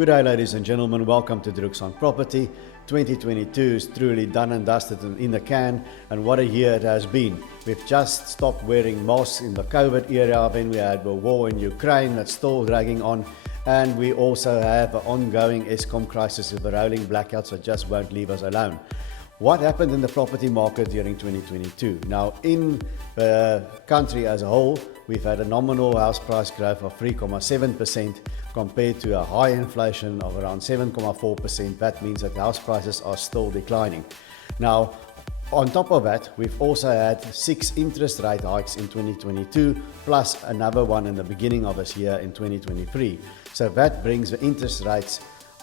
Good day, ladies and gentlemen. Welcome to Drooks on Property. 2022 is truly done and dusted and in the can, and what a year it has been. We've just stopped wearing masks in the COVID era, then we had the war in Ukraine that's still dragging on, and we also have an ongoing Eskom crisis with the rolling blackouts that just won't leave us alone. What happened in the property market during 2022? Now, in the country as a whole, we've had a nominal house price growth of 3.7% compared to a high inflation of around 7.4%. That means that house prices are still declining. Now, on top of that, we've also had 6 interest rate hikes in 2022, plus another one in the beginning of this year in 2023. So that brings the interest rates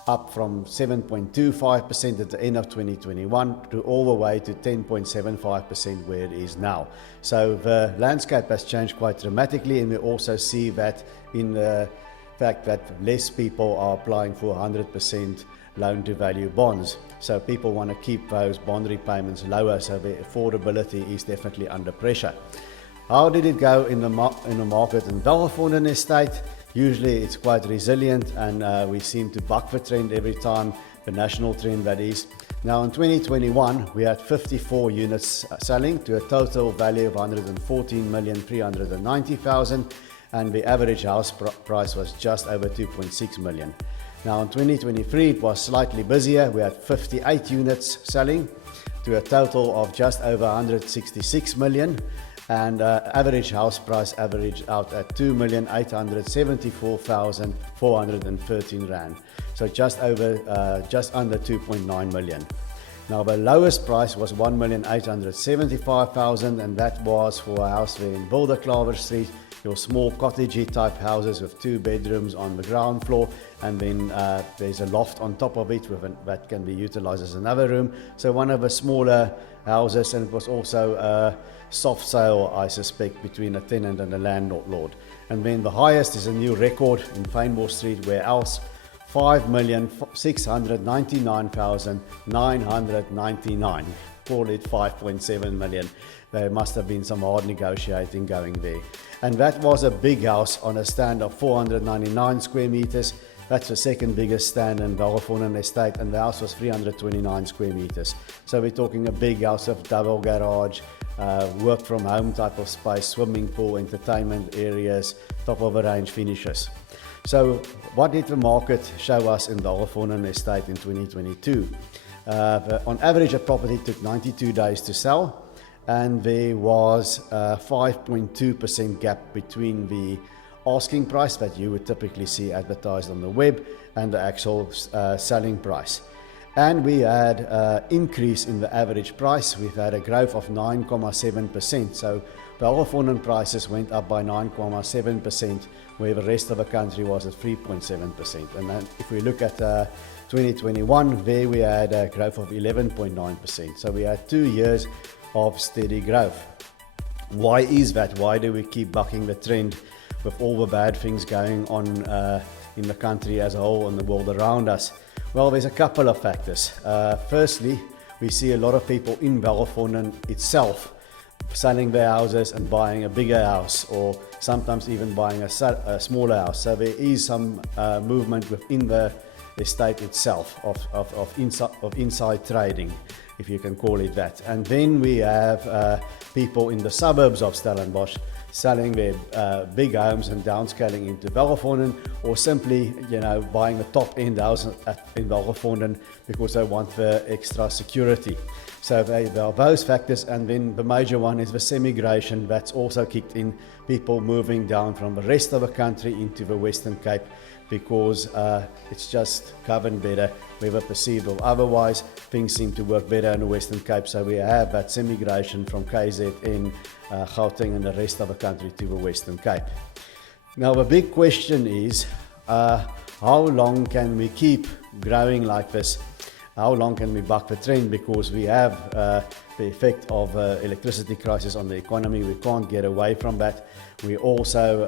up from 7.25% at the end of 2021 to all the way to 10.75% where it is now. So the landscape has changed quite dramatically, and we also see that in the fact that less people are applying for 100% loan-to-value bonds. So people want to keep those bond repayments lower, so the affordability is definitely under pressure. How did it go in the market in Welgevonden estate? Usually it's quite resilient, and we seem to buck the trend every time, the national trend that is. Now in 2021 we had 54 units selling to a total value of 114,390,000, and the average house price was just over 2.6 million. Now in 2023 it was slightly busier. We had 58 units selling to a total of just over 166 million. And average house price averaged out at 2,874,413 rand. So just under 2.9 million. Now the lowest price was 1,875,000, and that was for a house there in Welgevonden Street, your small cottagey type houses with 2 bedrooms on the ground floor, and then there's a loft on top of it that can be utilized as another room. So one of the smaller houses, and it was also a soft sale, I suspect, between a tenant and a landlord. And then the highest is a new record in Fynbos Street, where else 5,699,999, call it 5.7 million. There must have been some hard negotiating going there. And that was a big house on a stand of 499 square meters. That's the second biggest stand in Welgevonden estate, and the house was 329 square meters. So we're talking a big house of double garage, work from home type of space, swimming pool, entertainment areas, top of the range finishes. So what did the market show us in the Welgevonden estate in 2022? On average, a property took 92 days to sell, and there was a 5.2% gap between the asking price that you would typically see advertised on the web and the actual selling price. And we had an increase in the average price. We've had a growth of 9.7%. So the Welgevonden prices went up by 9.7%, where the rest of the country was at 3.7%. And then if we look at 2021, there we had a growth of 11.9%. So we had 2 years of steady growth. Why is that? Why do we keep bucking the trend with all the bad things going on in the country as a whole and the world around us? Well, there's a couple of factors. Firstly, we see a lot of people in Welgevonden itself selling their houses and buying a bigger house, or sometimes even buying a smaller house. So there is some movement within the estate itself of inside trading, if you can call it that. And then we have people in the suburbs of Stellenbosch selling their big homes and downscaling into Welgevonden, or simply, buying a top-end house in Welgevonden because they want the extra security. So there are those factors, and then the major one is the semigration that's also kicked in. People moving down from the rest of the country into the Western Cape because it's just governed better, whether perceived or otherwise. Things seem to work better in the Western Cape, so we have that semigration from KZN, Gauteng and the rest of the country to the Western Cape. Now the big question is, how long can we keep growing like this? How long can we buck the trend? Because we have the effect of electricity crisis on the economy. We can't get away from that. We also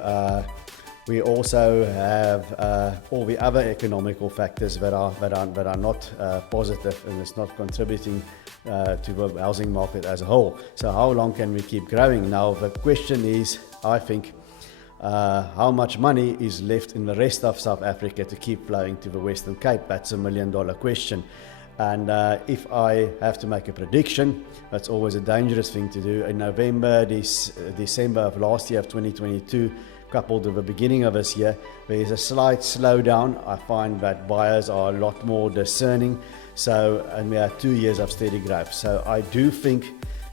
have all the other economical factors that are not positive, and it's not contributing to the housing market as a whole. So how long can we keep growing? Now the question is, I think, how much money is left in the rest of South Africa to keep flowing to the Western Cape? That's $1 million question. And if I have to make a prediction, that's always a dangerous thing to do. In November, December of last year of 2022, coupled with the beginning of this year, there is a slight slowdown. I find that buyers are a lot more discerning. And we had 2 years of steady growth. So I do think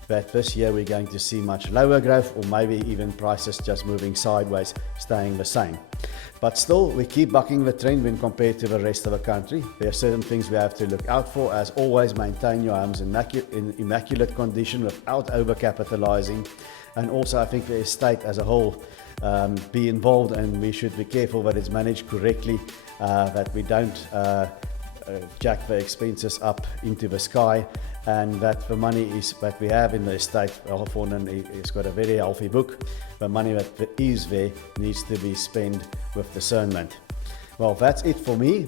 that this year we're going to see much lower growth, or maybe even prices just moving sideways, staying the same. But still, we keep bucking the trend when compared to the rest of the country. There are certain things we have to look out for. As always, maintain your homes in immaculate condition without overcapitalizing. And also, I think the estate as a whole be involved, and we should be careful that it's managed correctly, that we don't jack the expenses up into the sky, and that the money that we have in the estate, Welgevonden has got a very healthy book. The money that is there needs to be spent with discernment. Well, that's it for me.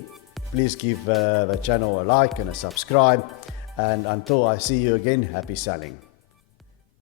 Please give the channel a like and a subscribe, and until I see you again, happy selling.